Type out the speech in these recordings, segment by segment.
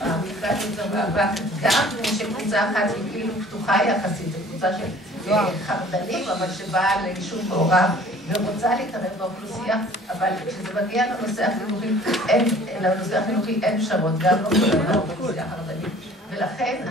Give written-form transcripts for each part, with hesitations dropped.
המפגש יותר מאבק, גם שקבוצה אחת היא כאילו פתוחה יחסית, זו קבוצה של חרדנים, אבל שבאה ליישוב מעורב ורוצה להתערב באוכלוסייה, אבל כשזה מגיע לנושא החינוכי אין פשרות, גם לא באוכלוסייה החרדנית. ולכן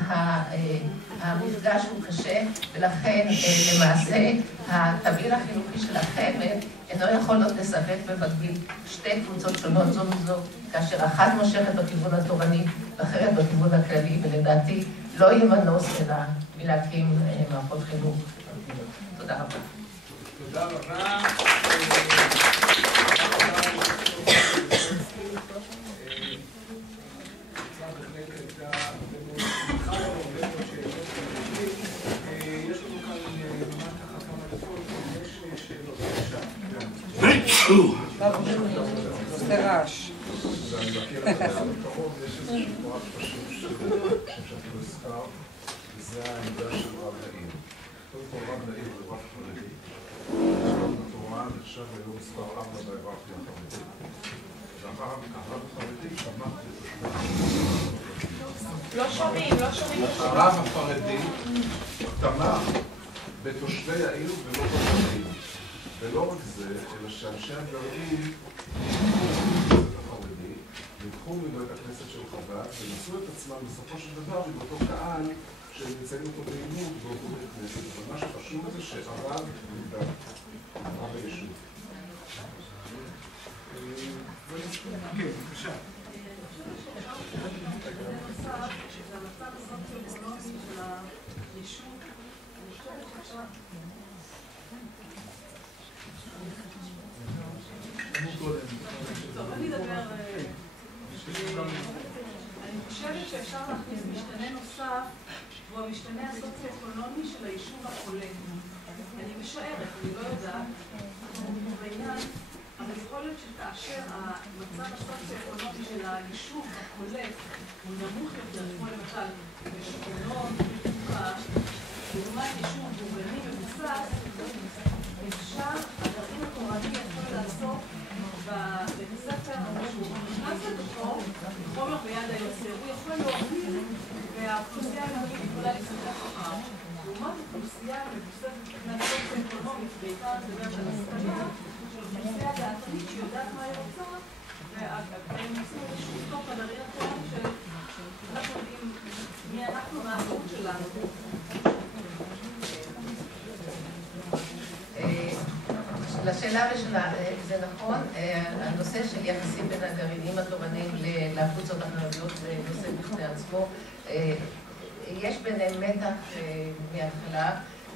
המפגש הוא קשה, ולכן למעשה התמהיל החינוכי של החמ"ד אינו יכול להיות לספק במקביל שתי קבוצות שונות זו מזו, כאשר אחת מושכת בכיוון התורני ואחרת בכיוון הכללי, ולדעתי לא יהיה מנוס אלא מלהקים מערכות חינוך. תודה רבה. תודה רבה. זה רעש. ואני מכיר את זה מקרוב, יש איזשהו פרט פשוט שאפילו הזכר, וזה העמדה של רב נעים. קודם כל רב נעים זה רב חרדי. רב התורה נחשב היום מספר 4 בהיררכיה החרדית. ואחר הרב החרדי שמח לא שומעים. הרב החרדי תמך בתושבי העיר ולא בתושבים. ולא רק זה, אלא שאנשי הגרעין לקחו מבית הכנסת של חב"ד ונסו את עצמם בסופו של דבר עם אותו קהל שהם נמצאים אותו בעימות באותו בית כנסת. אבל מה שחשוב זה שהרב נדע, הרב היישוב. כן, בבקשה. טוב, אני אדבר... אני חושבת שאפשר להכניס משתנה נוסף, והוא המשתנה הסוציו-אקונומי של היישוב החולה. אני משערת, אני לא יודעת, בעניין, אבל יכול להיות שכאשר המצב הסוציו-אקונומי של היישוב החולה הוא נמוך יותר, כמו למשל בשכונות, בתוכה, לעומת יישוב בורגני מבוסס, אפשר, הגרעין התורני יכול לעשות בבית הספר שהוא נכנס לתוכו, חומר ביד היוצר, הוא יכול להוביל והאוכלוסייה המקומית יכולה להסתכל אחר. לעומת אוכלוסייה מבוססת מבחינת סוציו-אקונומית, בעיקר לדבר של השכלה, של אוכלוסייה דעתנית שיודעת מה היא רוצה, והם עושים איזשהו תוך הגרעין התורני שאנחנו יודעים מי אנחנו מהזהות שלנו. לשאלה הראשונה, זה נכון, הנושא של יחסים בין הגרעינים התורניים לקבוצות החרדיות זה נושא בפני עצמו. יש ביניהם מתח מההתחלה,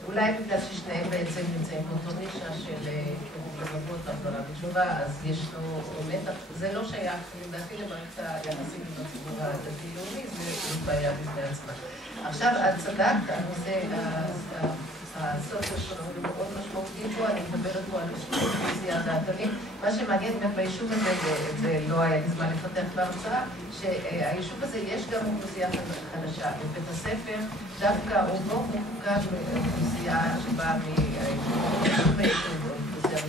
אולי בגלל ששניהם בעצם נמצאים באותו נישה של קירוב לבבות, החזרה בתשובה, אז יש לו מתח. זה לא שייך, לדעתי, למערכת היחסים עם הציבור הדתי-לאומי, זה בעיה בפני עצמה. עכשיו, הצדק, הנושא הסוציו-אקונומי הוא מאוד משמעותי פה, אני מדברת פה על אוכלוסייה דעתנית. מה שמעניין באמת ביישוב הזה, זה לא היה זמן לפתח בהרצאה, שהיישוב הזה יש גם אוכלוסייה חדשה. בבית הספר דווקא רובו מורכב מאוכלוסייה שבאה מהיישוב, אוכלוסייה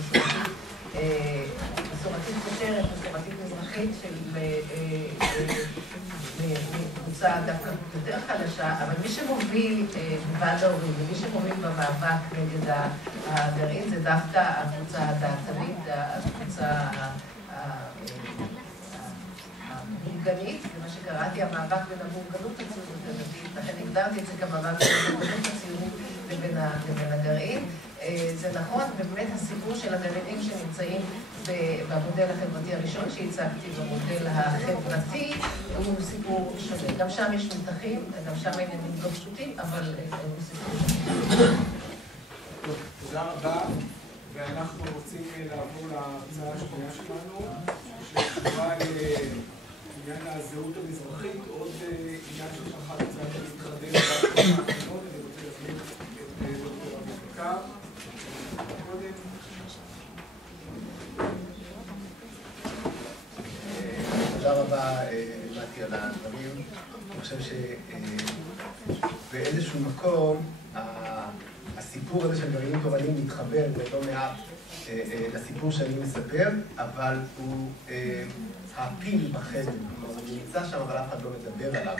מסורתית כותרת, מסורתית מזרחית של מקבוצה דווקא יותר חדשה, אבל מי שמוביל בוועד ההורים ומי שמוביל במאבק נגד הגרעין זה דווקא הקבוצה הדעתנית, הקבוצה המאורגנית, זה מה שקראתי, המאבק בין המאורגנות הציונית הדתית, לכן הגדרתי את זה כמאבק בין המאורגנות הציונית לבין הגרעין. זה נכון, ובאמת הסיפור של הגרעינים שנמצאים במודל החברתי הראשון שהצגתי, במודל החברתי, הוא סיפור שונה. גם שם יש מתחים, גם שם העניינים לא פשוטים, אבל הוא סיפור שונה. תודה רבה, ואנחנו רוצים לעבור להרצאה השנייה שלנו, שקשורה לעניין הזהות המזרחית, עוד עניין שככה קצת להתחדש באחרונות. אני רוצה להזמין את דוקטור אבוקר. תודה רבה, מתי, על הדברים. אני חושב שבאיזשהו מקום הסיפור הזה של גרעינים תורניים מתחבר בלא מעט לסיפור שאני מספר, אבל הוא הפיל בחדר, כלומר, הוא נמצא שם, אבל אף אחד לא מדבר עליו.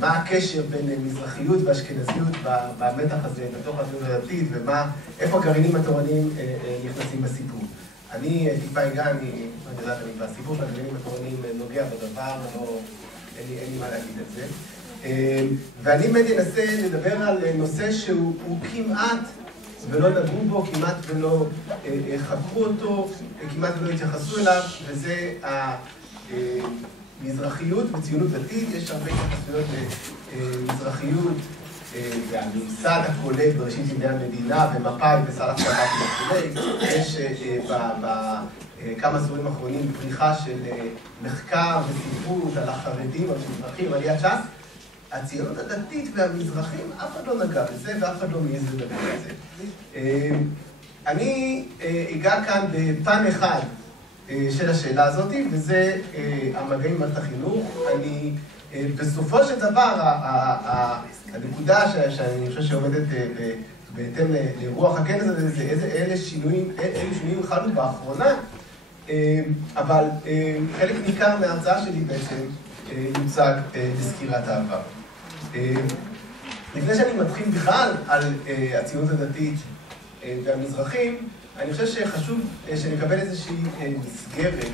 מה הקשר בין מזרחיות ואשכנזיות במתח הזה, בתוך הציונות הדתית, ואיפה הגרעינים התורניים נכנסים בסיפור. אני טיפה הגע, אני בסיפור של הגרעינים התורניים נוגע בדבר, אין לי מה להגיד את זה. ואני באמת אנסה לדבר על נושא שהוא כמעט ולא נגעו בו, כמעט ולא חקרו אותו, כמעט ולא התייחסו אליו, וזה המזרחיות וציונות דתית. יש הרבה התייחסויות למזרחיות והממסד הכולל בראשית ימי המדינה, ומפא"י וסלאח שבתי וכו'. יש בכמה עשורים האחרונים פריחה של מחקר וספרות על החרדים, על המזרחים, על עליית ש"ס. הציונות הדתית והמזרחים, אף אחד לא נגע בזה ואף אחד לא מעז לדבר על זה. אני אגע כאן בפן אחד של השאלה הזאת, וזה המגעים במערכת החינוך. בסופו של דבר, הנקודה שאני חושב שעומדת בהתאם לרוח הכנס הזה, זה אילו שינויים חלו באחרונה, אבל חלק ניכר מההרצאה שלי בעצם יוצג בסקירת העבר. לפני שאני מתחיל בכלל על הציונות הדתית והמזרחים, אני חושב שחשוב שנקבל איזושהי מסגרת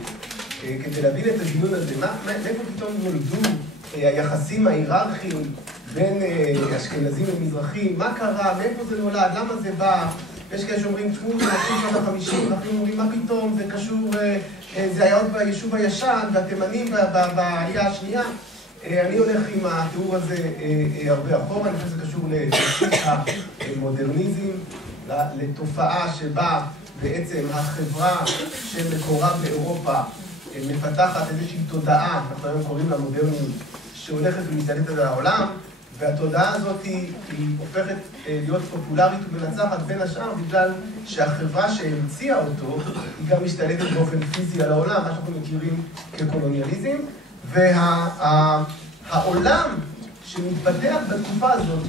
כדי להבין את הדיון הזה. מאיפה פתאום נולדו היחסים ההיררכיים בין אשכנזים ומזרחים? מה קרה? מאיפה זה נולד? למה זה בא? יש כאלה שאומרים, תשמעו, זה נתחיל שנות ה-50, אנחנו אומרים, מה פתאום? זה קשור, זה היה עוד ביישוב הישן, והתימנים בעלייה השנייה. אני הולך עם התיאור הזה הרבה אחורה, אני חושב שזה קשור לתפיסת המודרניזם, לתופעה שבה בעצם החברה שמקורה באירופה מפתחת איזושהי תודעה, אנחנו היום קוראים לה מודרניות, שהולכת ומשתלטת על העולם, והתודעה הזאת היא הופכת להיות פופולרית ומנצחת בין השאר בגלל שהחברה שהמציאה אותו היא גם משתלטת באופן פיזי על העולם, מה שאנחנו מכירים כקולוניאליזם. והעולם שמתפתח בתקופה הזאת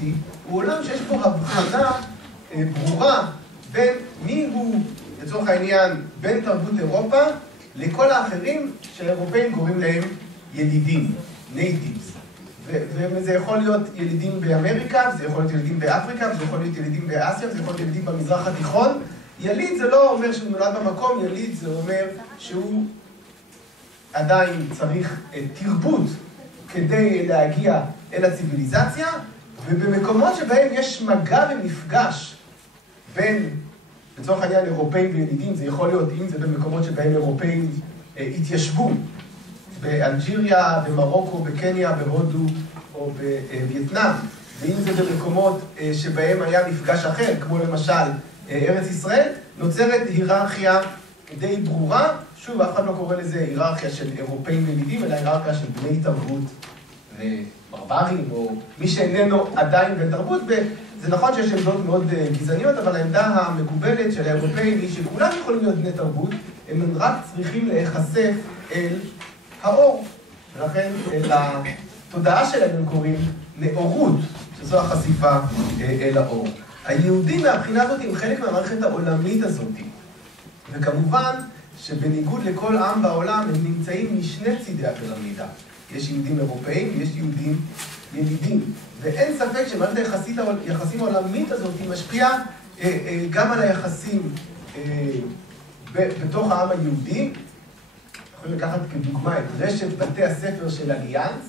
הוא עולם שיש פה הבחנה ברורה בין מי הוא, לצורך העניין, בין תרבות אירופה לכל האחרים שהאירופאים קוראים להם ילידים, natives. וזה יכול להיות ילידים באמריקה, זה יכול להיות ילידים באפריקה, זה יכול להיות ילידים באסיה, זה יכול להיות ילידים במזרח התיכון. יליד זה לא אומר שהוא נולד במקום, יליד זה אומר שהוא עדיין צריך תרבות כדי להגיע אל הציביליזציה, ובמקומות שבהם יש מגע ומפגש בין, לצורך העניין, אירופאים וילידים, זה יכול להיות אם זה במקומות שבהם אירופאים התיישבו, באלג'יריה, במרוקו, בקניה, בהודו או בווייטנאם, ואם זה במקומות שבהם היה מפגש אחר, כמו למשל ארץ ישראל, נוצרת היררכיה די ברורה. שוב, אף אחד לא קורא לזה היררכיה של אירופאים וילידים, אלא היררכיה של בני תרבות וברברים, או מי שאיננו עדיין בן תרבות. זה נכון שיש עמדות מאוד גזעניות, אבל העמדה המקובלת של האירופאים היא שכולם יכולים להיות בני תרבות, הם רק צריכים להיחשף אל האור. ולכן לתודעה שלהם הם קוראים נאורות, שזו החשיפה אל האור. היהודים מהבחינה הזאת הם חלק מהמערכת העולמית הזאת. וכמובן שבניגוד לכל עם בעולם הם נמצאים משני צידי הפירמידה. יש יהודים אירופאים ויש יהודים ילידים. ואין ספק שמערכת היחסים העולמית הזאת משפיעה גם על היחסים בתוך העם היהודי. יכולים לקחת כדוגמה את רשת בתי הספר של אליאנס,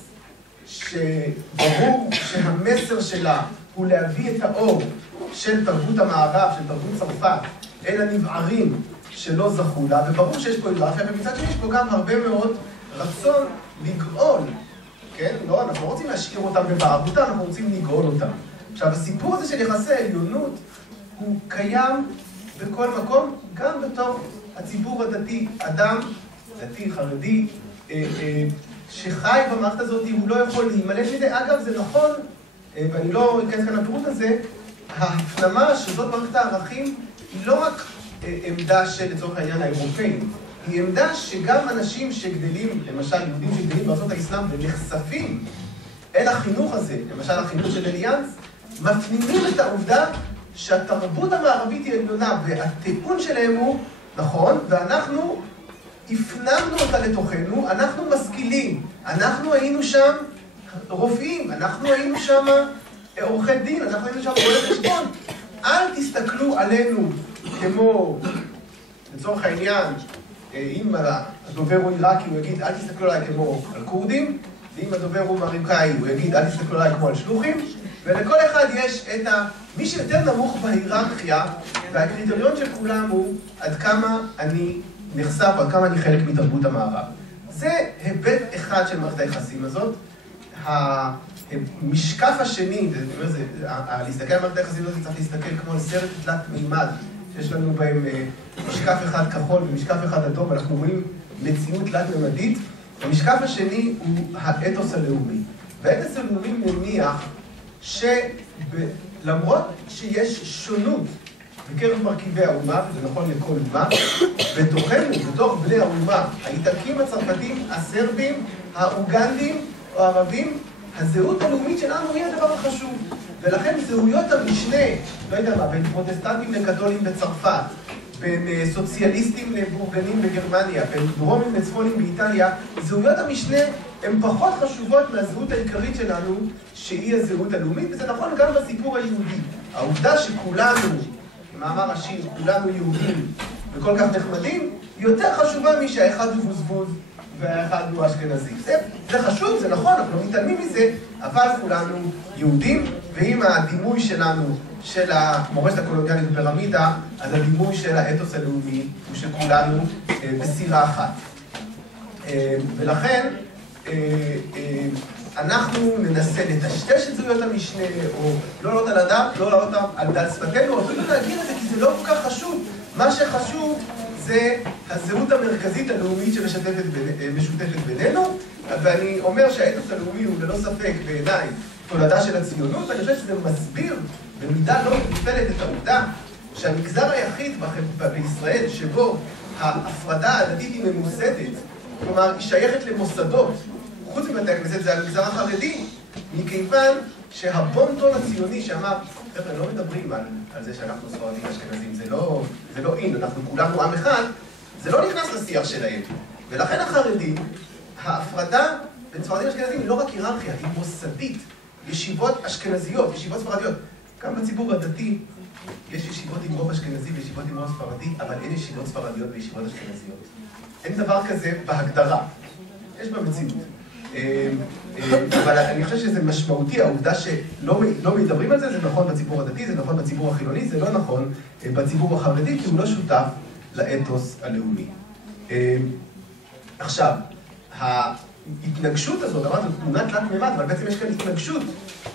שברור שהמסר שלה הוא להביא את האור של תרבות המערב, של תרבות צרפת, אל הנבערים שלא זכו לה, וברור שיש פה היררכיה, ומצד שני יש פה גם הרבה מאוד רצון לגאול, כן? לא, אנחנו לא רוצים להשאיר אותם בבערותם, אנחנו רוצים לגאול אותם. עכשיו, הסיפור הזה של יחסי העליונות הוא קיים בכל מקום, גם בתוך הציבור הדתי. אדם דתי, חרדי, שחי במערכת הזאת, הוא לא יכול להימלט מזה. אגב, זה נכון, ואני לא אכנס כאן לפירוט הזה, ההפנמה שזאת מערכת הערכים היא לא רק עמדה של, לצורך העניין, האירופאים, היא עמדה שגם אנשים שגדלים, למשל יהודים שגדלים בארצות האסלאם ונחשפים אל החינוך הזה, למשל החינוך של אליאנס, מפנימים את העובדה שהתרבות המערבית היא עליונה, והטיעון שלהם הוא נכון, ואנחנו הפנמנו אותה לתוכנו, אנחנו משכילים, אנחנו היינו שם רופאים, אנחנו היינו שם עורכי דין, אנחנו היינו שם רואי חשבון. אל תסתכלו עלינו כמו, לצורך העניין, אם הדובר הוא עיראקי, הוא יגיד, אל תסתכלו עליי כמו על קורדים, ואם הדובר הוא מרוקאי, הוא יגיד, אל תסתכלו עליי כמו על שלוחים, ולכל אחד יש את מי שיותר נמוך בהיררכיה, והקריטריון של כולם הוא עד כמה אני נחשף, עד כמה אני חלק מתרבות המערב. זה היבט אחד של מערכת היחסים הזאת. המשקף השני, להסתכל על מערכת היחסים הזאת, צריך להסתכל כמו על סרט תלת מימד, שיש לנו בהם משקף אחד כחול ומשקף אחד אדום, ואנחנו רואים מציאות תלת-ממדית. המשקף השני הוא האתוס הלאומי. והאתוס הלאומי מניח שלמרות שיש שונות בקרב מרכיבי האומה, וזה נכון לכל אומה, בתוכנו, בתוך בני האומה, האיטלקים, הצרפתים, הסרבים, האוגנדים או הערבים, הזהות הלאומית שלנו היא הדבר החשוב. ולכן זהויות המשנה, לא יודע מה, בין פרוטסטנטים לקתולים בצרפת, בין סוציאליסטים לבורגנים בגרמניה, בין דרומים לצפונים באיטליה, זהויות המשנה הן פחות חשובות מהזהות העיקרית שלנו, שהיא הזהות הלאומית, וזה נכון גם בסיפור היהודי. העובדה שכולנו, במאמר השיר, כולנו יהודים וכל כך נחמדים, היא יותר חשובה משהאחד הוא בוזבוז והאחד הוא אשכנזי. זה חשוב, זה נכון, אנחנו לא מתעלמים מזה, אבל כולנו יהודים, ואם הדימוי שלנו של המורשת הקולוניאלית בפירמידה, אז הדימוי של האתוס הלאומי הוא שכולנו בסירה אחת. ולכן אנחנו ננסה לטשטש את זהויות המשנה, או לא לעלות על הדף, לא לעלות על דל שפתנו, או אפילו להגיד את זה, כי זה לא כל כך חשוב. מה שחשוב זה הזהות המרכזית הלאומית שמשותפת בינינו, ואני אומר שהאתוס הלאומי הוא ללא ספק בעיניי תולדה של הציונות, ואני חושב שזה מסביר במידה לא מטופלת את העובדה שהמגזר היחיד בישראל שבו ההפרדה ההדדית היא ממוסדת, כלומר היא שייכת למוסדות, חוץ מבתי הכנסת זה המגזר החרדי, מכיוון שהבון-טון הציוני שאמר, חבר'ה, לא מדברים על זה שאנחנו ספרדים אשכנזים, זה לא אין, אנחנו כולנו עם אחד, זה לא נכנס לשיח שלהם. ולכן החרדים, ההפרדה בין ספרדים אשכנזים היא לא רק היררכיה, היא מוסדית, ישיבות אשכנזיות, ישיבות ספרדיות. גם בציבור הדתי יש ישיבות עם רוב אשכנזי וישיבות עם רוב ספרדי, אבל אין ישיבות ספרדיות וישיבות אשכנזיות. אין דבר כזה בהגדרה, יש במציאות. אבל אני חושב שזה משמעותי, העובדה שלא מדברים על זה, זה נכון בציבור הדתי, זה נכון בציבור החילוני, זה לא נכון בציבור החרדי, כי הוא לא שותף לאתוס הלאומי. עכשיו, ההתנגשות הזאת, אמרתי, תמונה תלת מימד, אבל בעצם יש כאן התנגשות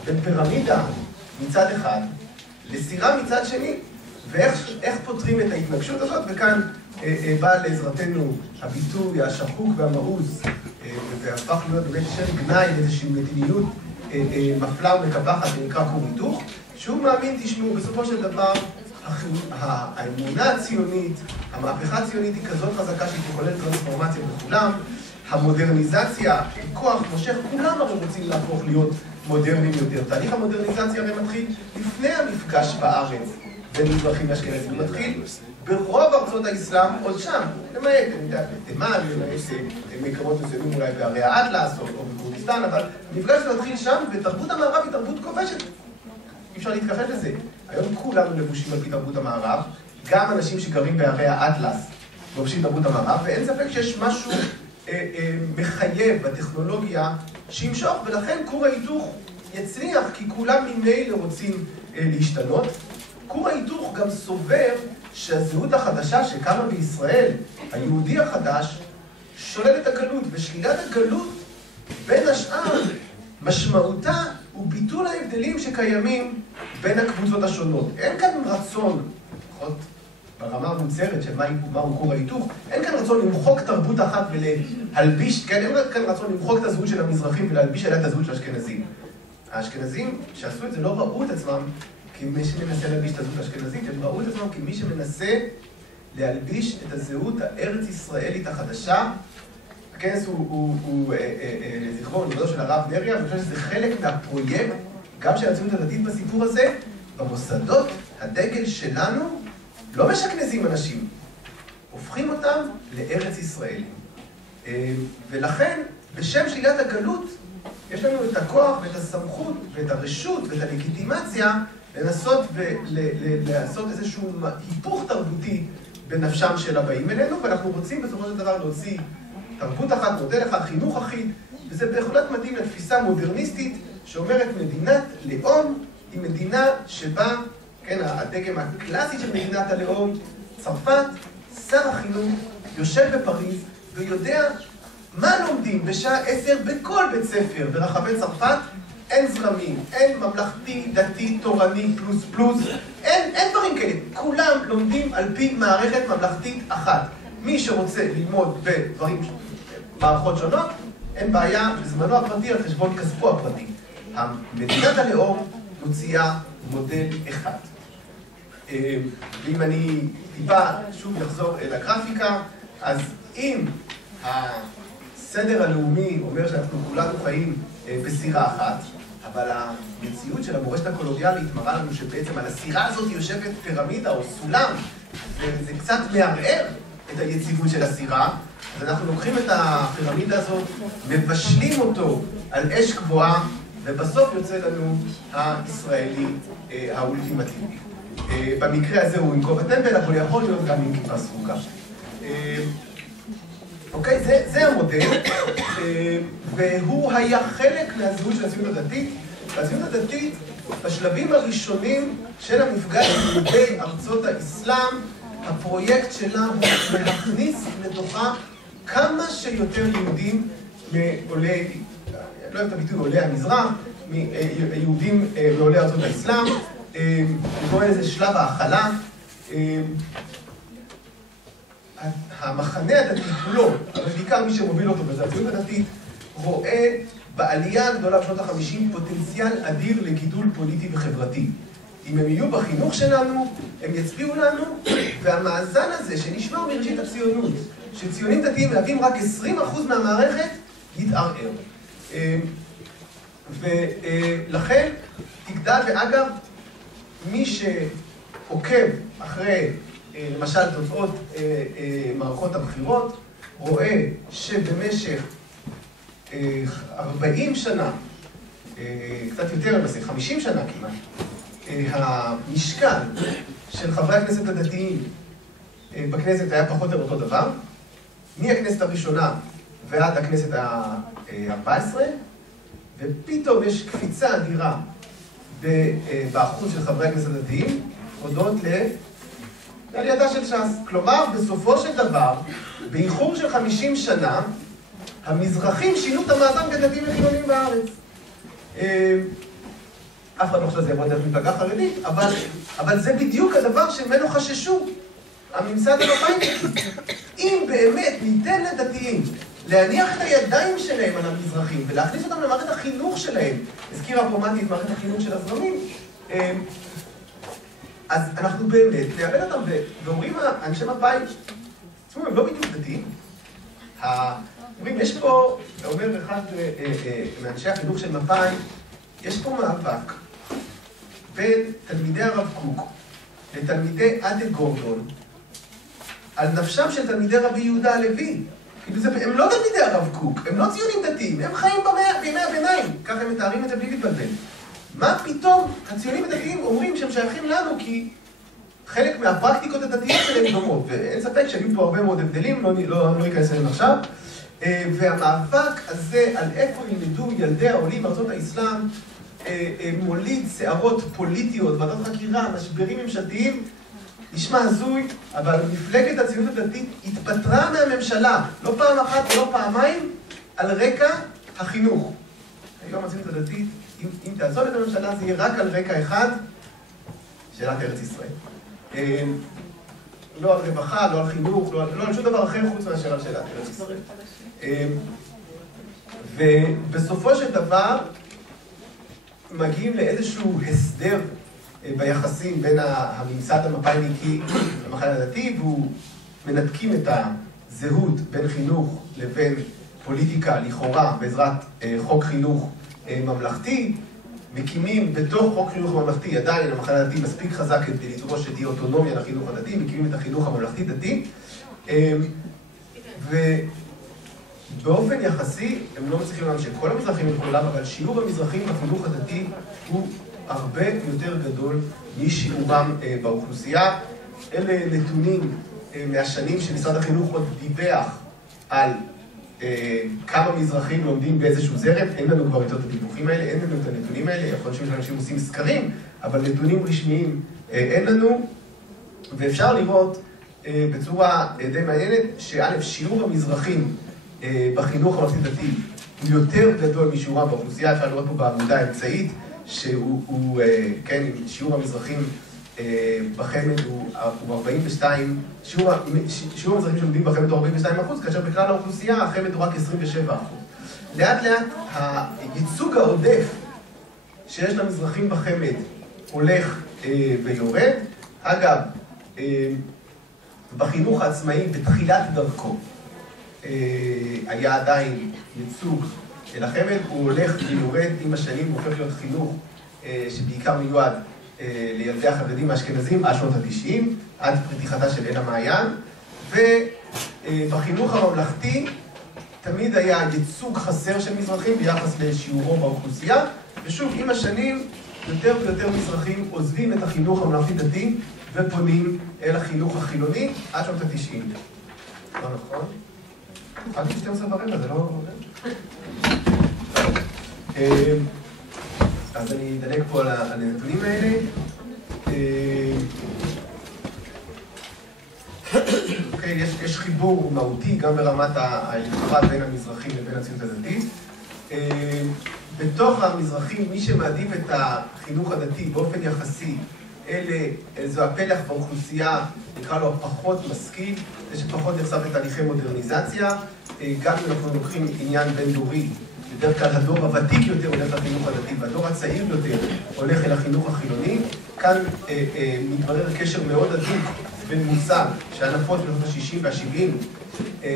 בין פירמידה מצד אחד לסירה מצד שני, ואיך פותרים את ההתנגשות הזאת, וכאן בא לעזרתנו הביטוי השחוק והמעוז, והפך להיות באמת שם גנאי לאיזושהי מדיניות מפלה ומקפחת שנקרא כור היתוך, שהוא מאמין, תשמעו, בסופו של דבר האמונה הציונית, המהפכה הציונית היא כזאת חזקה שהיא תכולל טרנספורמציה בכולם, המודרניזציה, כוח מושך, כולם הרי רוצים להפוך להיות מודרניים יותר. תהליך המודרניזציה הרי מתחיל לפני המפגש בארץ בין מזרחים ואשכנזים, הוא מתחיל ברוב ארצות האסלאם עוד שם, למעט, אני יודע, בתימן, למעט מקומות מסוימים אולי בערי האטלס או בכורדיסטן, אבל המפגש הזה מתחיל שם, ותרבות המערב היא תרבות כובשת. אי אפשר להתכחש לזה. היום כולנו לבושים על פי תרבות המערב, גם אנשים שגרים בערי האטלס לובשים תרבות המערב, ואין ספק שיש משהו מחייב בטכנולוגיה שימשוך, ולכן כור ההיתוך יצליח, כי כולם ממילא רוצים להשתנות. כור ההיתוך גם סובר שהזהות החדשה שקמה בישראל, היהודי החדש, שולל את הגלות, ושלילת הגלות בין השאר משמעותה הוא ביטול ההבדלים שקיימים בין הקבוצות השונות. אין כאן רצון, לפחות ברמה המוצהרת של מהו כור ההיתוך, אין כאן רצון למחוק תרבות אחת ולהלביש, כן, אין כאן רצון למחוק את הזהות של המזרחים ולהלביש עליה את הזהות של האשכנזים. האשכנזים שעשו את זה לא ראו את עצמם כמי שמנסה להלביש את הזהות האשכנזית, הם ראו את עצמם כמי שמנסה להלביש את הזהות הארץ-ישראלית החדשה. הכנס הוא זכרו ולכבודו של הרב נריה, ואני חושב שזה חלק מהפרויקט, גם של הציונות הדתית בסיפור הזה. במוסדות הדגל שלנו לא משכנזים אנשים, הופכים אותם לארץ ישראל. ולכן, בשם שלילת הגלות, יש לנו את הכוח ואת הסמכות ואת הרשות ואת הלגיטימציה לנסות ולעשות איזשהו היפוך תרבותי בנפשם של הבאים אלינו, ואנחנו רוצים בסופו של דבר להוציא תרבות אחת, מודל אחד, חינוך אחיד, וזה בהחלט מתאים לתפיסה מודרניסטית שאומרת מדינת לאום היא מדינה שבה, כן, הדגם הקלאסי של מדינת הלאום, צרפת, שר החינוך יושב בפריז ויודע מה לומדים בשעה 10 בכל בית ספר ברחבי צרפת. אין זרמים, אין ממלכתי, דתי, תורני, פלוס פלוס, אין דברים כאלה. כולם לומדים על פי מערכת ממלכתית אחת. מי שרוצה ללמוד בדברים, מערכות שונות, אין בעיה, בזמנו הפרטי על חשבון כספו הפרטי. מדינת הלאום מוציאה מודל אחד. ואם אני טיפה שוב יחזור אל הגרפיקה, אז אם הסדר הלאומי אומר שאנחנו כולנו חיים בסירה אחת, אבל המציאות של המורשת הקולוניאלית מראה לנו שבעצם על הסירה הזאת יושבת פירמידה או סולם, וזה קצת מערער את היציבות של הסירה, אז אנחנו לוקחים את הפירמידה הזאת, מבשלים אותו על אש גבוהה, ובסוף יוצא לנו הישראלי האולטימטיבי. במקרה הזה הוא עם כובע טמבל, אבל יכול להיות גם עם כיפה סרוגה. אוקיי, זה המודל, והוא היה חלק מהזהות של הציונות הדתית. והציונות הדתית, בשלבים הראשונים של המפגש עם יהודי ארצות האסלאם, הפרויקט שלה הוא להכניס לתוכה כמה שיותר יהודים מעולי, לא אוהב את הביטוי עולי המזרח, יהודים מעולי ארצות האסלאם, לקרוא איזה שלב ההכלה. המחנה הדתי כולו, אבל בעיקר מי שמוביל אותו בזה, הציונות הדתית, רואה בעלייה הגדולה בשנות ה-50 פוטנציאל אדיר לגידול פוליטי וחברתי. אם הם יהיו בחינוך שלנו, הם יצביעו לנו, והמאזן הזה שנשמר מראשית הציונות, שציונים דתיים מהווים רק 20% מהמערכת, יתערער. ולכן תגדל, ואגב, מי שעוקב אחרי למשל תוצאות מערכות הבחירות, רואה שבמשך 40 שנה, קצת יותר למעשה, 50 שנה כמעט, המשקל של חברי הכנסת הדתיים בכנסת היה פחות או אותו דבר, מהכנסת הראשונה ועד הכנסת ה-14, ופתאום יש קפיצה אדירה באחוז של חברי הכנסת הדתיים, הודות לעלייתה של ש"ס. כלומר, בסופו של דבר, באיחור של 50 שנה, המזרחים שינו את המאזן בין דתיים לחילונים בארץ. אף אחד לא חושב שזה יבוא דרך מפלגה חרדית, אבל זה בדיוק הדבר שממנו חששו הממסד המפא"יניק. אם באמת ניתן לדתיים להניח את הידיים שלהם על המזרחים ולהכניס אותם למערכת החינוך שלהם, הזכירה פה מתי את מערכת החינוך של הזרמים, אז אנחנו באמת נאבד אותם, ואומרים אנשי מפא"י, תשמעו, הם לא בדיוק דתיים. אומרים, יש פה, אומר אחד מאנשי החינוך של מפא"י, יש פה מאבק בין תלמידי הרב קוק לתלמידי עדה גורדון על נפשם של תלמידי רבי יהודה הלוי. הם לא תלמידי הרב קוק, הם לא ציונים דתיים, הם חיים בימי הביניים, ככה הם מתארים את זה בלי להתבלבל. מה פתאום הציונים הדתיים אומרים שהם שייכים לנו כי חלק מהפרקטיקות הדתיות שלהם דומות, ואין ספק שהיו פה הרבה מאוד הבדלים, לא ניכנס אליהם עכשיו. והמאבק הזה על איפה ילמדו ילדי העולים מארצות האסלאם מוליד שערות פוליטיות, ועדות חקירה, משברים ממשלתיים, נשמע הזוי, אבל מפלגת הציונות הדתית התפטרה מהממשלה, לא פעם אחת ולא פעמיים, על רקע החינוך. היום הציונות הדתית, אם תעזוב את הממשלה, זה יהיה רק על רקע אחד, שאלת ארץ ישראל. לא על רווחה, לא על חינוך, לא על שום דבר אחר חוץ מהשאלה שאלת ארץ ישראל. ובסופו של דבר, מגיעים לאיזשהו הסדר ביחסים בין הממסד המפא"יניקי למחנה הדתי, והוא מנתקים את הזהות בין חינוך לבין פוליטיקה לכאורה בעזרת חוק חינוך ממלכתי, מקימים בתוך חוק חינוך ממלכתי, עדיין המחנה הדתי מספיק חזק כדי לדרוש שתהיה אוטונומיה לחינוך הדתי, מקימים את החינוך הממלכתי-דתי, ובאופן יחסי, הם לא מצליחים לומר שכל המזרחים ילכו אליו, אבל שיעור המזרחים בחינוך הדתי הוא הרבה יותר גדול משיעורם באוכלוסייה. אלה נתונים מהשנים שמשרד החינוך עוד דיווח על כמה מזרחים לומדים באיזשהו זרם. אין לנו כבר יותר את הדיווחים האלה, אין לנו את הנתונים האלה. יכול להיות שאנשים עושים סקרים, אבל נתונים רשמיים אין לנו. ואפשר לראות בצורה די מעניינת שא', שיעור המזרחים בחינוך הממלכתי-דתי הוא יותר גדול משיעורם באוכלוסייה. אפשר לראות פה בעמודה האמצעית שהוא, כן, שיעור המזרחים בחמ"ד הוא 42, שיעור המזרחים שלומדים בחמ"ד הוא 42%, כאשר בכלל האוכלוסייה החמ"ד הוא רק 27%. לאט לאט הייצוג העודף שיש למזרחים בחמ"ד הולך ויורד. אגב, בחינוך העצמאי בתחילת דרכו היה עדיין ייצוג לחמ"ד, הוא הולך ויורד עם השנים, הוא הופך להיות חינוך שבעיקר מיועד לילדי החרדים האשכנזים עד שנות ה-90, עד פתיחתה של עין המעיין. ובחינוך הממלכתי תמיד היה ייצוג חסר של מזרחים ביחס לשיעורו באוכלוסייה, ושוב, עם השנים יותר ויותר מזרחים עוזבים את החינוך הממלכתי-דתי ופונים אל החינוך החילוני עד שנות ה-90. לא נכון? עד 12:15, זה לא... אז אני אדלג פה על הנתונים האלה. אוקיי, יש חיבור מהותי גם ברמת ההלכות בין המזרחים לבין הציונות הדתית. בתוך המזרחים, מי שמעדיף את החינוך הדתי באופן יחסי, זו הפלח באוכלוסייה, נקרא לו הפחות משכיל, זה שפחות נחשף לתהליכי מודרניזציה. גם אם אנחנו לוקחים עניין בין דורי, בדרך כלל הדור הוותיק יותר הולך לחינוך הדתי, והדור הצעיר יותר הולך אל החינוך החילוני. כאן מתברר קשר מאוד הדוק בין מושג שהנפוץ בשנות ה-60 וה-70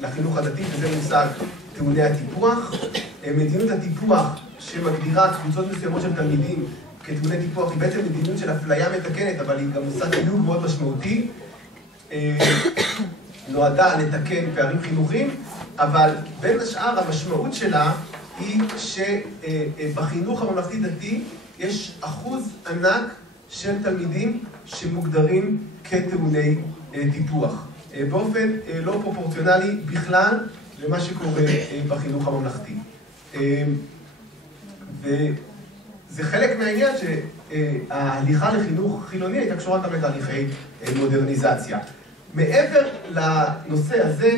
לחינוך הדתי, וזה מושג טיעוני הטיפוח. מדיניות הטיפוח שמגדירה קבוצות מסוימות של תלמידים כטיעוני טיפוח היא בעצם מדיניות של אפליה מתקנת, אבל היא גם מושג דיוק מאוד משמעותי. נועדה לתקן פערים חינוכיים, אבל בין השאר המשמעות שלה היא שבחינוך הממלכתי-דתי יש אחוז ענק של תלמידים שמוגדרים כטעוני טיפוח, באופן לא פרופורציונלי בכלל למה שקורה בחינוך הממלכתי. וזה חלק מהעניין שההליכה לחינוך חילוני הייתה קשורה גם לתהליכי מודרניזציה. מעבר לנושא הזה,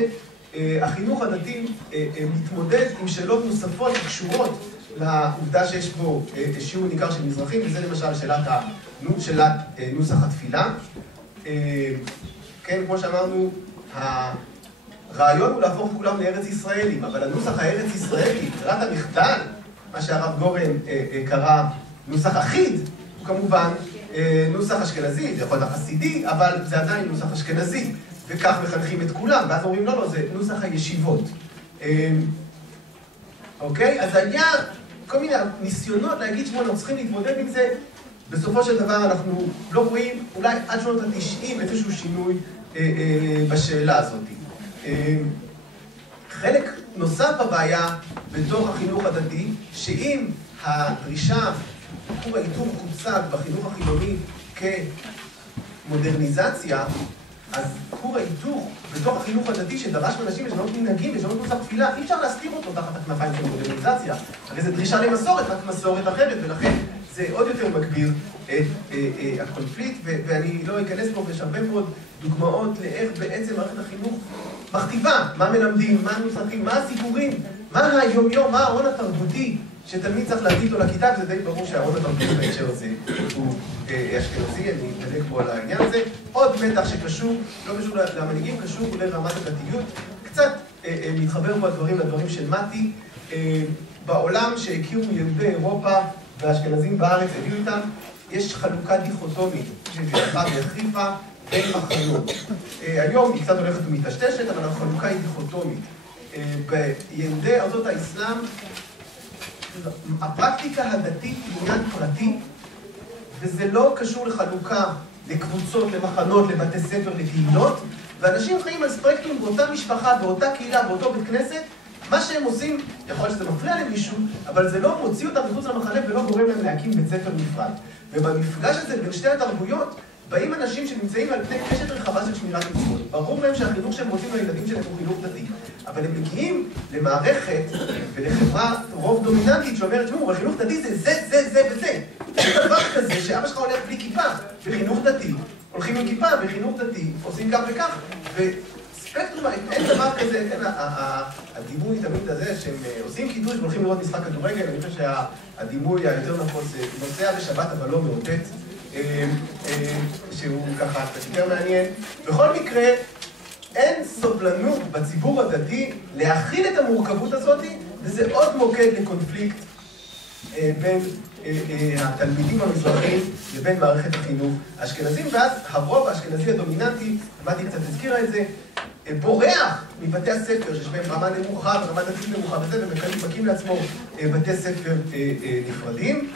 החינוך הדתי מתמודד עם שאלות נוספות שקשורות לעובדה שיש בו שיעור ניכר של מזרחים, וזה למשל שאלת נוסח התפילה. כן, כמו שאמרנו, הרעיון הוא להפוך את כולם לארץ ישראלים, אבל הנוסח הארץ ישראלי, ברירת המחדל, מה שהרב גורן קרא נוסח אחיד, הוא כמובן נוסח אשכנזי, זה יכול להיות חסידי, אבל זה עדיין נוסח אשכנזי, וכך מחנכים את כולם, ואז אומרים לא, זה נוסח הישיבות. אוקיי? אז היה כל מיני ניסיונות להגיד שאנחנו צריכים להתמודד עם זה, בסופו של דבר אנחנו לא רואים, אולי עד שנות ה-90 איזשהו שינוי בשאלה הזאת. חלק נוסף בבעיה בתוך החינוך הדתי, שאם הדרישה, כור ההיתוך הוצג בחינוך החילוני כמודרניזציה, אז כור ההיתוך בתוך החינוך הדתי שדרש מאנשים לשנות מנהגים, לשנות נוסח תפילה, אי אפשר להסתיר אותו תחת הכנפיים של מודרניזציה. הרי זו דרישה למסורת, רק מסורת אחרת, ולכן זה עוד יותר מגביר את הקונפליקט, ואני לא אכנס פה, ויש הרבה מאוד דוגמאות לאיך בעצם מערכת החינוך מכתיבה, מה מלמדים, מה נוסחים, מה הסיפורים, מה היומיום, מה ההון התרבותי שתלמיד צריך להגיד לו לכיתה, וזה די ברור שההון התרבותי בהקשר הזה הוא אשכנזי, אני אתדלק פה על העניין הזה. עוד מתח שקשור, לא קשור למנהיגים, קשור לרמת הדתיות. קצת מתחבר פה לדברים של מתי. בעולם שהכירו יהודי אירופה והאשכנזים בארץ, הביאו איתם, יש חלוקה דיכוטומית, שהתפתחה והחריפה בין מחנות. היום היא קצת הולכת ומטשטשת, אבל החלוקה היא דיכוטומית. ביהודי ארצות האסלאם, הפרקטיקה הדתית היא עניין פרטי, וזה לא קשור לחלוקה לקבוצות, למחנות, לבתי ספר, לקהילות, ואנשים חיים על ספקטרום באותה משפחה, באותה קהילה, באותו בית כנסת, מה שהם עושים, יכול להיות שזה מפריע למישהו, אבל זה לא מוציא אותם מחוץ למחנה ולא גורם להם להקים בית ספר נפרד. ובמפגש הזה בין שתי התרבויות, באים אנשים שנמצאים על פני קשת רחבה של שמירת מצוות. ברור להם שהחינוך שהם רוצים לילדים שלהם הוא חינוך דתי. אבל הם מגיעים למערכת ולחברה רוב דומיננטית שאומרת, תשמעו, החינוך דתי זה וזה. זה דבר כזה שאבא שלך הולך בלי כיפה בחינוך דתי, הולכים עם כיפה בחינוך דתי, עושים כך וכך. וספקטרום, אין דבר כזה, הדימוי תמיד הזה שהם עושים קידוש והולכים לראות משחק כדורגל, אני חושב שהדימוי היותר נפוץ זה נוסע בשבת אבל לא מאותת. שהוא ככה קצת יותר מעניין. בכל מקרה, אין סובלנות בציבור הדתי להכיל את המורכבות הזאת, וזה עוד מוקד לקונפליקט בין התלמידים המזרחים לבין מערכת החינוך האשכנזים, ואז הרוב האשכנזי הדומיננטי, אמרתי קצת הזכירה את זה, בורח מבתי הספר שיש בהם רמה נמוכה ורמה דתית נמוכה וזה, ומקים לעצמו בתי ספר נפרדים.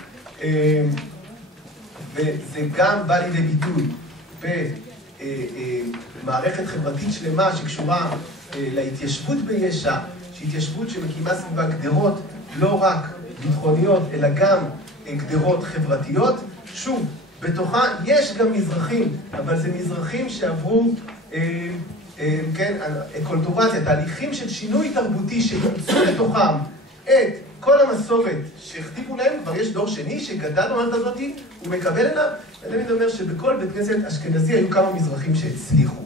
וזה גם בא לידי ביטוי במערכת חברתית שלמה שקשורה להתיישבות ביש"ע, שהיא התיישבות שמקימה סביבה גדרות לא רק ביטחוניות, אלא גם גדרות חברתיות. שוב, בתוכה יש גם מזרחים, אבל זה מזרחים שעברו, כן, קולטורציה, תהליכים של שינוי תרבותי שאימצו לתוכם את כל המסורת שהכתיבו להם, כבר יש דור שני שגדל במערכת הזאת, הוא מקבל אליו, ואני אומר שבכל בית כנסת אשכנזי היו כמה מזרחים שהצליחו.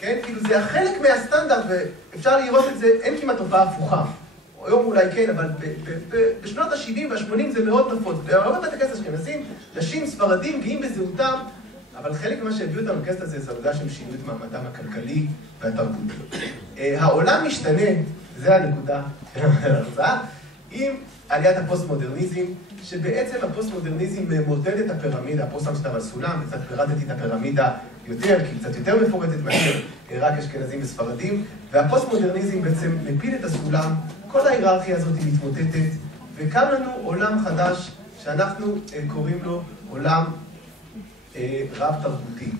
כן, כאילו זה החלק מהסטנדרט, ואפשר לראות את זה, אין כמעט תופעה הפוכה. היום אולי כן, אבל בשנות ה-70 וה-80 זה מאוד נפוץ. ברוב בית הכנסת אשכנזים, נשים ספרדים גאים בזהותם, אבל חלק ממה שהביאו אותם לכנסת הזה זה העובדה שהם שינו את מעמדם הכלכלי והתרבותי. העולם משתנה, זה הנקודה של ההרצאה, עם עליית הפוסט-מודרניזם, שבעצם הפוסט-מודרניזם מודד את הפירמידה, פה שם שאתה על סולם, קצת פירטתי את הפירמידה יותר, כי קצת יותר מפורטת מאשר רק אשכנזים וספרדים, והפוסט-מודרניזם בעצם מפיל את הסולם, כל ההיררכיה הזאת מתמוטטת, וקם לנו עולם חדש שאנחנו קוראים לו עולם רב-תרבותי.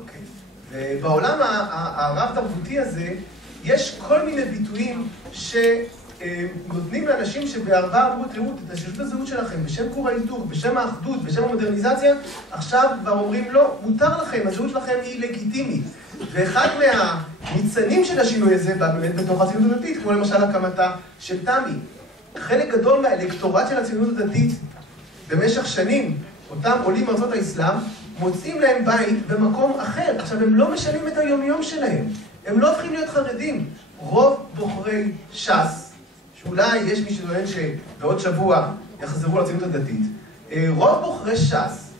אוקיי. ובעולם הרב-תרבותי הזה, יש כל מיני ביטויים שנותנים לאנשים שבעבר אמרו, תראו, תשאירו את הזהות שלכם, בשם כור ההיתוך, בשם האחדות, בשם המודרניזציה, עכשיו כבר אומרים, לא, מותר לכם, הזהות שלכם היא לגיטימית. ואחד מהניצנים של השינוי הזה בא באמת בתוך הציונות הדתית, כמו למשל הקמתה של תמי. חלק גדול מהאלקטורט של הציונות הדתית במשך שנים, אותם עולים מארצות האסלאם, מוצאים להם בית במקום אחר. עכשיו, הם לא משנים את היומיום שלהם. הם לא הופכים להיות חרדים. רוב בוחרי ש"ס, שאולי יש מי שטוען שבעוד שבוע יחזרו לציונות הדתית, רוב בוחרי ש"ס,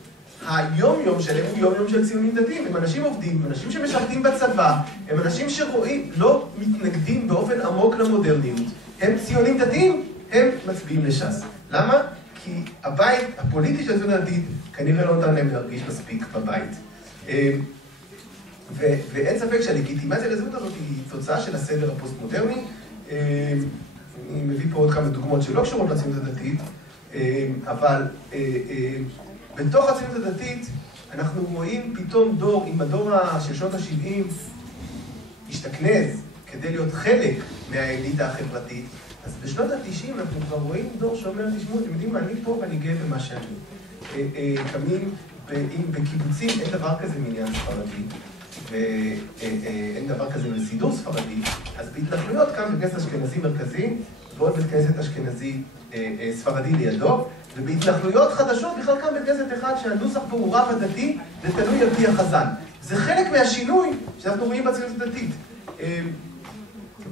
היום-יום שלהם הוא יום-יום של ציונים דתיים. הם אנשים עובדים, הם אנשים שמשרתים בצבא, הם אנשים שרואים, לא מתנגדים באופן עמוק למודרניות. הם ציונים דתיים, הם מצביעים לש"ס. למה? כי הבית הפוליטי של הציונות הדתית כנראה לא נותן להם להרגיש מספיק בבית. ואין ספק שהלגיטימציה לזהות הזאת היא תוצאה של הסדר הפוסט-מודרני. אני מביא פה עוד כמה דוגמאות שלא קשורות לציונות הדתית, אבל בתוך הציונות הדתית אנחנו רואים פתאום דור, אם הדור של שנות ה-70 השתכנז כדי להיות חלק מהאליטה החברתית, אז בשנות ה-90 אנחנו כבר רואים דור שאומר, תשמעו, אתם יודעים מה, אני פה ואני גאה במה שאני. קמים בקיבוצים, אין דבר כזה מניין ספרדי, ואין דבר כזה לסידור ספרדי, אז בהתנחלויות קם בית כנסת אשכנזי מרכזי, ועוד בית כנסת אשכנזי ספרדי לידו, ובהתנחלויות חדשות בכלל קם בית כנסת אחד שהנוסח פה הוא רב הדתי, זה תלוי על פי החזן. זה חלק מהשינוי שאנחנו רואים בציונות הדתית.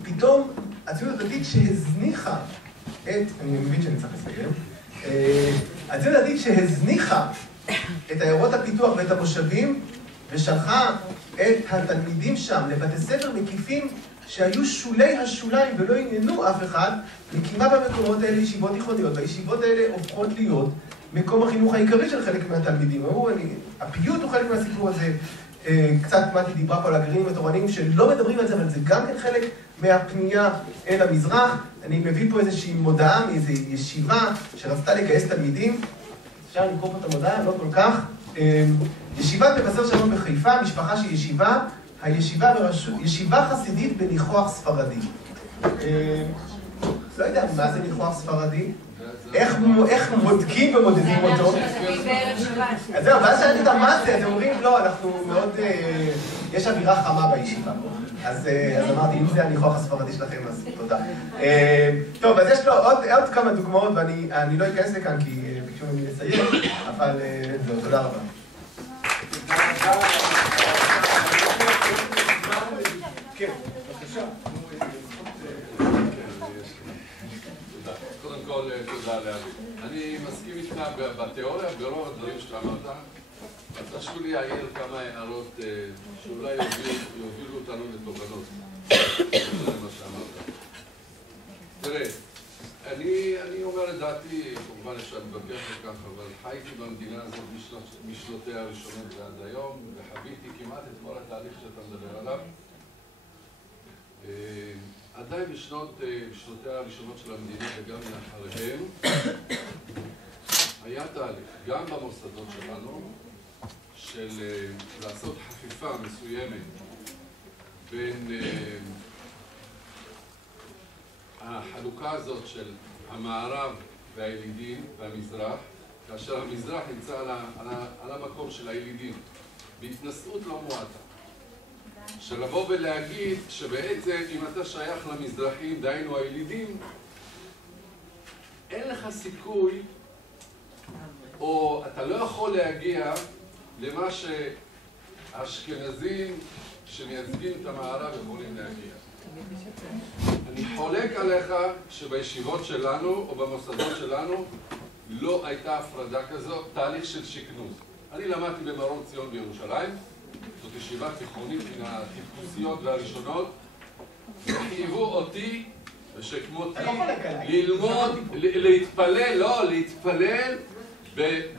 פתאום הציונות הדתית שהזניחה את, אני מבין שאני צריך לסיים, הציונות הדתית שהזניחה את עיירות הפיתוח ואת המושבים, ושלחה את התלמידים שם לבתי ספר מקיפים שהיו שולי השוליים ולא עניינו אף אחד, מקימה במקומות האלה ישיבות תיכוניות, והישיבות האלה הופכות להיות מקום החינוך העיקרי של חלק מהתלמידים. הפיוט הוא חלק מהסיפור הזה. קצת מתי דיברה פה על הגרעינים התורניים שלא מדברים על זה, אבל זה גם כן חלק מהפנייה אל המזרח. אני מביא פה איזושהי מודעה מאיזו ישיבה שרצתה לגייס תלמידים. אפשר לקרוא פה את המודעה, לא כל כך. ישיבת מבשר שלום בחיפה, משפחה של ישיבה, ישיבה חסידית בניחוח ספרדי. לא יודע מה זה ניחוח ספרדי, איך בודקים ומודדים אותו. אז זהו, ואז שאלתי אותם מה זה, אז הם אומרים, לא, אנחנו מאוד, יש אווירה חמה בישיבה. אז אמרתי, אם זה הניחוח הספרדי שלכם, אז תודה. טוב, אז יש לו עוד כמה דוגמאות, ואני לא אכנס לכאן כי ביקשו ממני לסיים, אבל זהו, תודה רבה. כן, בבקשה. קודם כל, תודה לאבי. אני מסכים איתך בתיאוריה, ברוב הדברים שאתה אמרת. אז תרשו לי להעיר כמה הערות שאולי יובילו אותנו לתובנות. זה מה שאמרת. תראה, אני אומר את דעתי, כמובן אפשר להתווכח על כך, אבל חייתי במדינה הזאת משנותיה הראשונות ועד היום, וחוויתי כמעט את כל התהליך שאתה מדבר עליו. עדיין בשנותיה הראשונות של המדינה וגם לאחריהם, היה תהליך, גם במוסדות שלנו, של לעשות חפיפה מסוימת בין החלוקה הזאת של המערב והילידים והמזרח, כאשר המזרח נמצא על המקום של הילידים, בהתנסות לא מועטה. שלבוא ולהגיד שבעצם אם אתה שייך למזרחים, דהיינו הילידים, אין לך סיכוי, או אתה לא יכול להגיע למה שהאשכנזים שמייצגים את המערב יכולים להגיע. אני חולק עליך שבישיבות שלנו או במוסדות שלנו לא הייתה הפרדה כזאת, תהליך של שקנוז. אני למדתי במרום ציון בירושלים, זאת ישיבה תיכונית מן הטיפוסיות והראשונות, וחייבו אותי ושכמותי ללמוד, להתפלל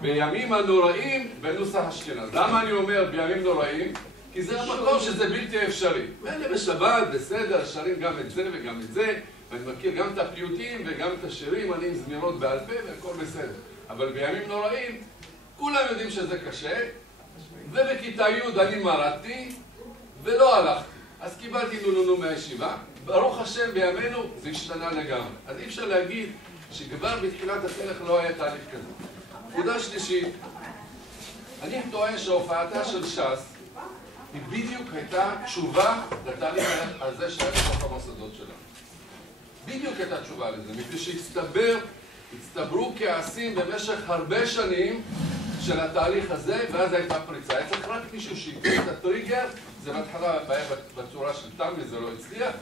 בימים הנוראים בנוסח אשכנז. למה אני אומר בימים נוראים? כי זה המקום שזה בלתי אפשרי. ואני בשבת, בסדר, שרים גם את זה וגם את זה, ואני מכיר גם את הפיוטים וגם את השירים, אני עם זמירות בעל פה והכל בסדר. אבל בימים נוראים, כולם יודעים שזה קשה, ובכיתה י' אני מרדתי ולא הלכתי. אז קיבלתי נונונו מהישיבה. ברוך השם בימינו זה השתנה לגמרי. אז אי אפשר להגיד שכבר בתחילת הדרך לא היה תהליך כזה. נקודה שלישית, אני טוען שהופעתה של ש"ס היא בדיוק הייתה תשובה לתהליך הזה שהיה בתוך המוסדות שלנו. בדיוק הייתה תשובה לזה, מפני שהצטברו כעסים במשך הרבה שנים של התהליך הזה, ואז הייתה פריצה. היה צריך רק מישהו שייתן את הטריגר, זה בהתחלה היה בצורה של תמי, זה לא הצליח,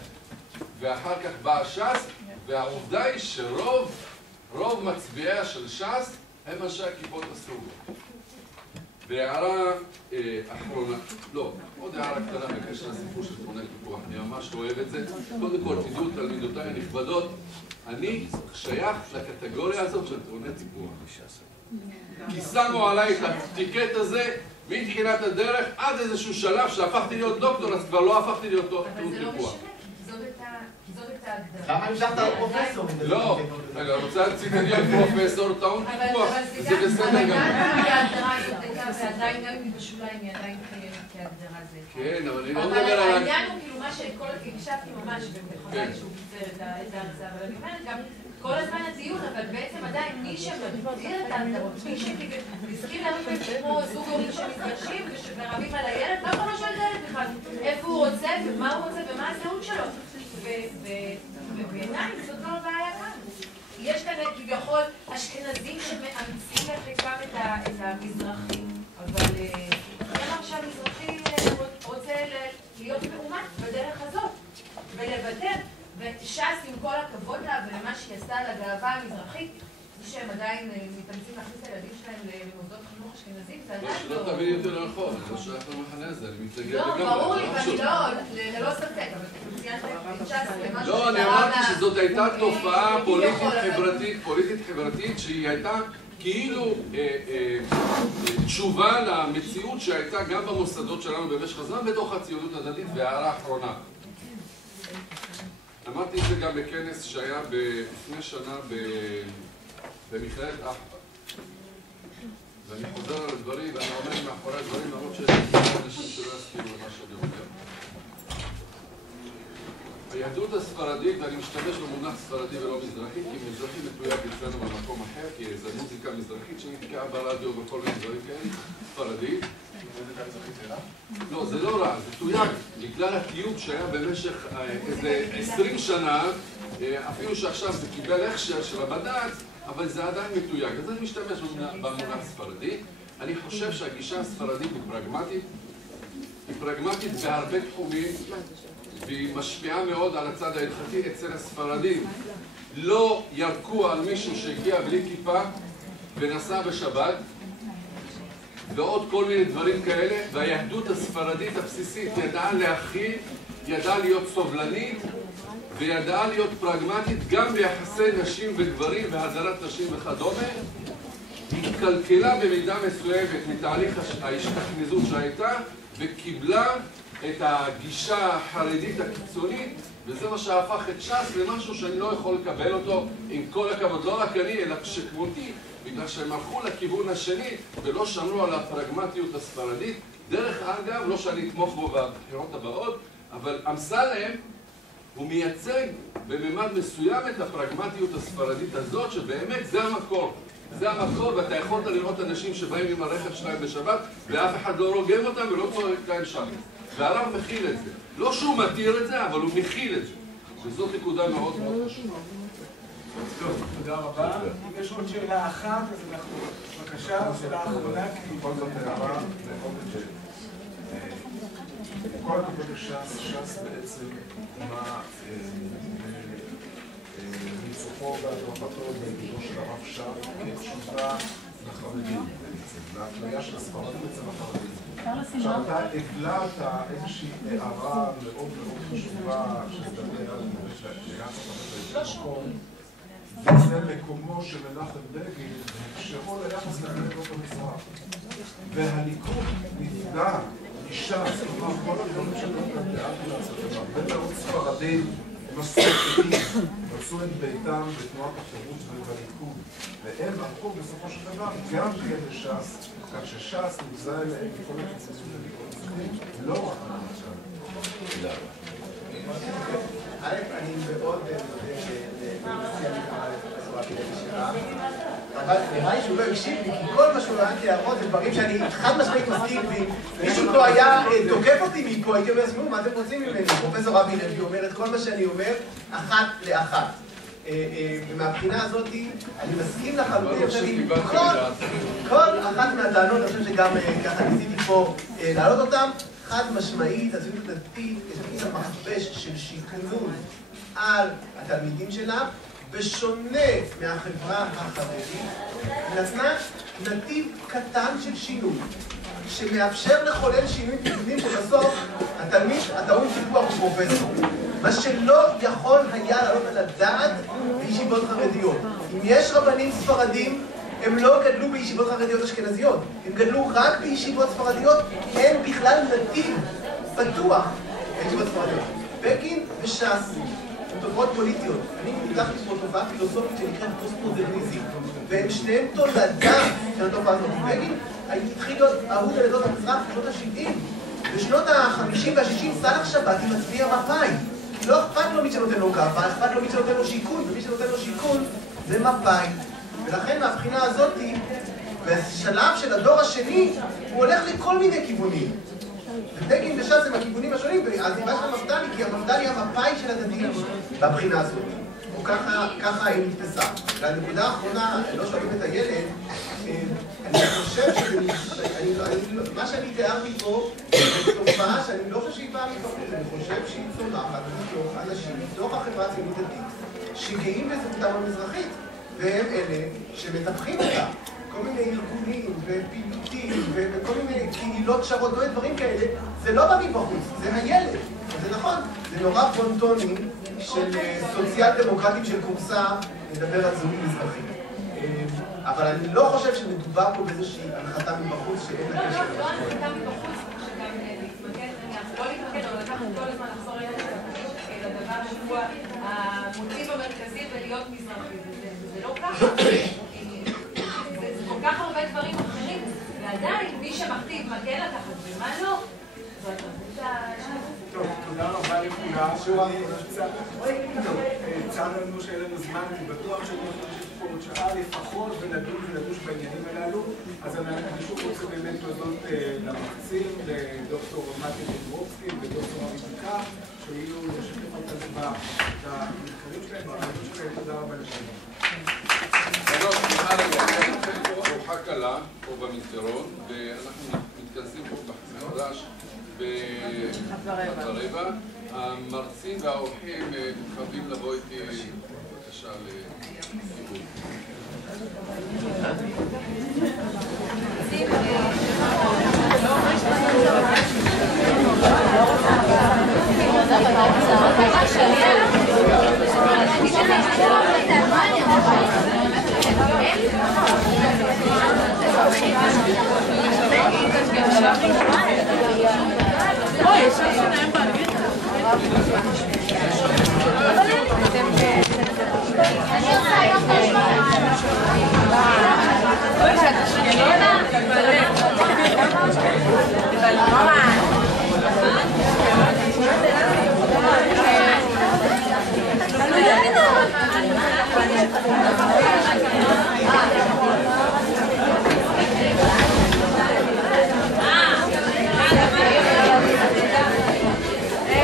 ואחר כך באה ש"ס, והעובדה היא שרוב מצביעיה של ש"ס הם אנשי הכיפות הסרוגות. והערה אחרונה, לא, עוד הערה קטנה בקשר לסיפור של טעוני טיפוח, אני ממש לא אוהב את זה. קודם כל, תדעו תלמידותיי הנכבדות, אני שייך לקטגוריה הזאת של טעוני טיפוח. כי שמו עליי את הטיקט הזה מתחילת הדרך עד איזשהו שלב שהפכתי להיות דוקטור, אז כבר לא הפכתי להיות טעון טיפוח. זאת הייתה ההגדרה. למה המשכת על פרופסור? לא, רגע, רוצה רציתי להיות פרופסור טעון טיפוח, זה בסדר גם. אבל ההגדרה הזאת הייתה, ועדיין גם אם בשוליים היא עדיין כהגדרה זה. כן, אבל אני לא מדבר אבל על... העניין הוא כאילו מה שכל... הקשבתי ממש בחזק שהוא קיצר את ההרצאה, אבל אני אומרת גם כל הזמן הדיון, אבל בעצם עדיין מי שמגדיר את ההגדרות, מי שמסכים לנו כמו זוג הורים שמתגרשים ושמרבים על הילד, לא יכול לשאול את הילד בכלל איפה הוא רוצה ומה הוא רוצה ומה הזהות שלו. ובעיניי זאת לא בעיה כאן. יש כאן כביכול אשכנזים שמאמצים לחיקם את המזרחים, אבל אמר שהמזרחי רוצה להיות מאומת בדרך הזאת ולוותר. וש"ס עם כל הכבוד לה ולמה שהיא עשתה לגאווה המזרחית, זה שהם עדיין מתאמצים להכניס את הילדים שלהם למוסדות חינוך אשכנזים, זה עדיין לא... שלא תבין יותר נכון, אני לא שייך למחנה הזה, אני מתנגד לגמרי. לא, ברור לי, ואני לא ספק, אבל אתה ציינת את ש"ס למשהו... לא, אני אמרתי שזאת הייתה תופעה פוליטית-חברתית שהיא הייתה כאילו תשובה למציאות שהייתה גם במוסדות שלנו במשך הזמן בתוך הציונות הדתית. והערה האחרונה, אמרתי את זה גם בכנס שהיה לפני שנה במכללת אחווה. ואני חוזר על הדברים, ואני עומד מאחורי הדברים, למרות שיש אנשים שלא יסכימו למה שאני אומר. היהדות הספרדית, ואני משתמש במונח ספרדי ולא מזרחי, כי מזרחי מתויג אצלנו במקום אחר, כי זו מוזיקה מזרחית שנתקעה ברדיו וכל מיני דברים כאלה, ספרדית. לא, זה לא רע, זה תויג, בגלל התיוג שהיה במשך איזה 20 שנה, אפילו שעכשיו זה קיבל הכשר של הבד"ץ, אבל זה עדיין מתויג. אז אני משתמש במונח ספרדי. אני חושב שהגישה הספרדית היא פרגמטית. היא פרגמטית בהרבה תחומים, והיא משפיעה מאוד על הצד ההלכתי. אצל הספרדים לא ירקו על מישהו שהגיע בלי כיפה ונסע בשבת, ועוד כל מיני דברים כאלה, והיהדות הספרדית הבסיסית ידעה להכיל, ידעה להיות סובלנית, וידעה להיות פרגמטית גם ביחסי נשים וגברים והדרת נשים וכדומה. היא התקלקלה במידה מסוימת מתהליך ההשתכנזות שהייתה, וקיבלה את הגישה החרדית הקיצונית, וזה מה שהפך את ש"ס למשהו שאני לא יכול לקבל אותו, עם כל הכבוד, לא רק אני, אלא כשכמותי, בגלל שהם הלכו לכיוון השני ולא שמרו על הפרגמטיות הספרדית. דרך אגב, לא שאני אתמוך בו בבחירות הבאות, אבל אמסלם הוא מייצג בממד מסוים את הפרגמטיות הספרדית הזאת, שבאמת זה המקור. זה המקור, ואתה יכולת לראות אנשים שבאים עם הרכב שלהם בשבת, ואף אחד לא רוגם אותם ולא צורק להם שם. והרב מכיל את זה. לא שהוא מתיר את זה, אבל הוא מכיל את זה. וזאת נקודה מאוד מאוד חשובה. טוב, תודה רבה. אם יש עוד שאלה אחת, אז אנחנו... בבקשה, שאלה אחרונה, כי... בכל זאת הערה, כל הכבוד לש"ס, ש"ס בעצם מה ניצוחו והדרכתו בעידודו של הרב שך כתשובה לחרדים בעצם, לאפליה של הספרדים בעצם החרדים. עכשיו אתה הגלעת איזושהי הערה מאוד מאוד חשובה שתדבר על מקום וזה מקומו של מנחם בגין בהקשרו ליחס למדינות המזרח. והליכוד נפגע מש"ס, כלומר כל הדברים שדברים דאגו לעשות, הרבה מאוד ספרדים מסורתיים מצאו את ביתם בתנועת החירות ובליכוד, והם הלכו בסופו של דבר גם כן לש"ס, כך שש"ס נגזר אליהם מכל הקיצוצים ובכל לא רק מהמצב. תודה רבה. אני מאוד מציע לי כמה לפרסומה כדי לשאלה, אבל נראה לי שהוא לא הקשיב לי, כי כל מה שהוא ראה להראות זה דברים שאני חד משמעית מסכים, ומישהו פה היה תוקף אותי מפה, הייתי אומר, שמעו, מה אתם רוצים ממני? פרופסור רבי לוי אומר את כל מה שאני אומר, אחת לאחת. ומהבחינה הזאת, אני מסכים לחלוטין, כל אחת מהטענות, אני חושב שגם ככה ניסיתי פה להעלות אותן, חד משמעית, הציונות הדתית, יש לה מכבש של שיקנון על התלמידים שלה, בשונה מהחברה החרדית, נתנה נתיב קטן של שינוי, שמאפשר לחולל שינוי תקנים שבסוף התלמיד הטעון טיפוח הוא פרופסור. מה שלא יכול היה לעלות על הדעת בישיבות חרדיות. אם יש רבנים ספרדים, הם לא גדלו בישיבות חרדיות אשכנזיות, הם גדלו רק בישיבות ספרדיות, אין בכלל נתיב פתוח בישיבות ספרדיות. בגין וש"ס הן תופעות פוליטיות. אני ניתחתי פה תופעה פילוסופית שנקראת פוסט-מודרניזם, והם שניהם תולדה של התופעה הזאת. בגין התחיל להיות אהוד על עדות המזרח בשנות ה-70. בשנות ה-50 וה-60 סלאח שבתי מצביע מפא"י. לא אכפת לו מי שנותן לו כאפה, אכפת לו מי שנותן לו שיכון, ומי שנותן לו שיכון זה מפא"י. ולכן מהבחינה הזאת, בשלב של הדור השני, הוא הולך לכל מיני כיוונים. ובגין וש"ס הם הכיוונים השונים, והסיבה של המפד"ל כי המפד"ל היא המפא"י של הדתיים בבחינה הזאת. או ככה היא נתפסה. והנקודה האחרונה, לא שואלים את הילד, אני חושב מה שאני תיארתי פה, זו תופעה שאני לא חושב שהיא באה מתוך זה, אני חושב שהיא צומחת מתוך אנשים, מתוך החברה הציונית דתית, שגאים בזהותם המזרחית, והם אלה שמטפחים אותה. כל מיני ארגונים ופעילותים וכל מיני קהילות שרות, לא דברים כאלה, זה לא בא מבחוץ, זה הילד. זה נכון, זה נורא פונטוני של סוציאל דמוקרטים של קורסה לדבר על זהות מזרחית. אבל אני לא חושב שמדובר פה באיזושהי הנחתה מבחוץ שאין לה קשר. לא הנחתה מבחוץ, גם להתמקד, לא להתמקד, אבל לקחת כל הזמן לחזור לדבר שהוא המוטיב המרכזי ולהיות מזרחי. זה לא ככה. זה כל כך הרבה דברים אחרים ועדיין, מי שמכתיב מה כן לקחת ומה לא, זו התרבות טוב, תודה רבה לכולם. צר לנו שאין לנו זמן, אני בטוח שאנחנו נמשיך פה עוד שעה לפחות ולדוש בעניינים הללו. אז אני שוב רוצה באמת להודות למרצים, לדוקטור מתי דוברובסקי ודוקטור אריתיקה, שהיו לשתף אותנו במחקרים שלהם, במחקרים שלהם. תודה רבה לכם. סליחה לגמרי, ארוחה קלה פה במסדרון, ואנחנו מתכנסים פה מחדש ב-13:15. המרצים והאורחים מתכבדים לבוא איתי בבקשה לסיבוב.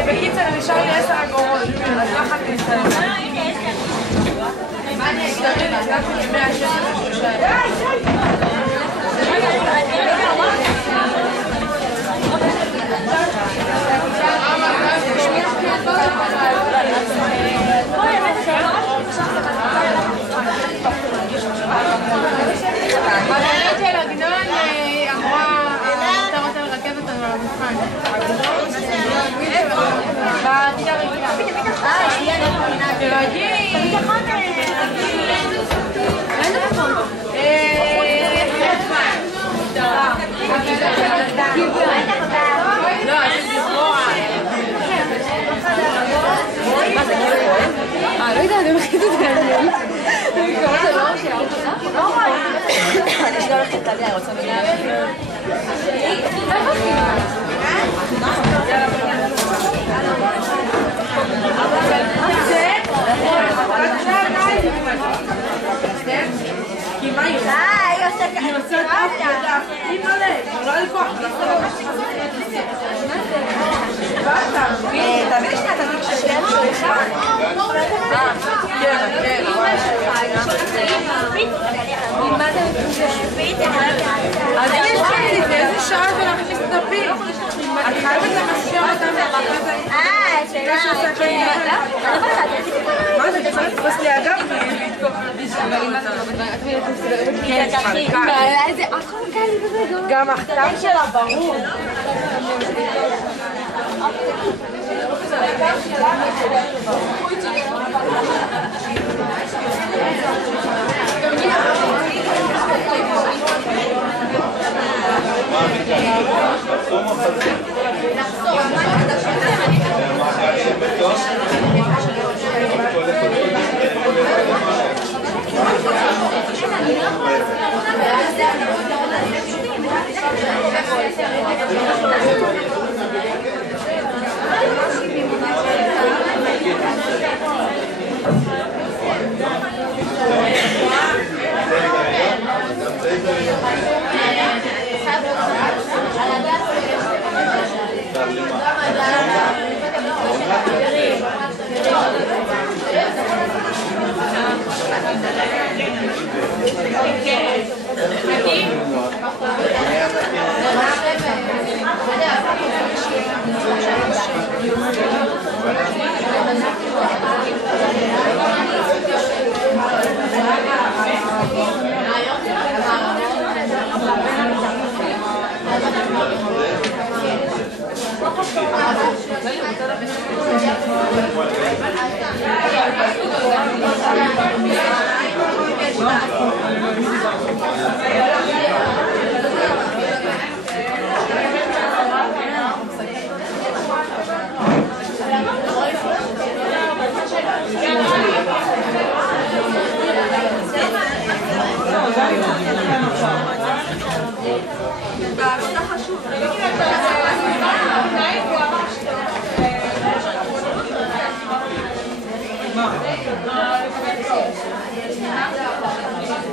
בקיצר, נשאר לי 10 אגורות, אז לא יכולתי להסתלם. מה אני אגיד? נזכרתי לי 100 שקל לשלושה. המנהלת של עגנון אמרה, אתה רוצה לרכב אותנו על המבחן. בכיתה רגילה. תרגי. אין נכון. לא, זה זרוע. מה זה כאילו? לא יודעת, אני מכירת את זה. אני קוראת את זה לא רואה. אני אשגע לך את תליה, אני רוצה מגע. היא עושה ככה. היא מלא. לא לכוח. תמיד שנייה, אתה תקשב שלך. כן, כן. מה זה מתושבית? אז יש לי, איזה שעה זה להכניס את הפיל? את חייבת למשאר אותם. שאלה שעושה כאלה. מה זה? צריך לתפוס לי אגב ולהתקוף. איזה אף אחד כאלה בזה. גם הכתב שלה ברור. Thank you.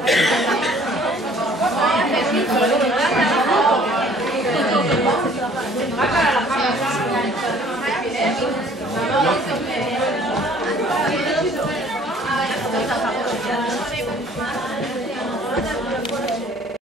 לקבל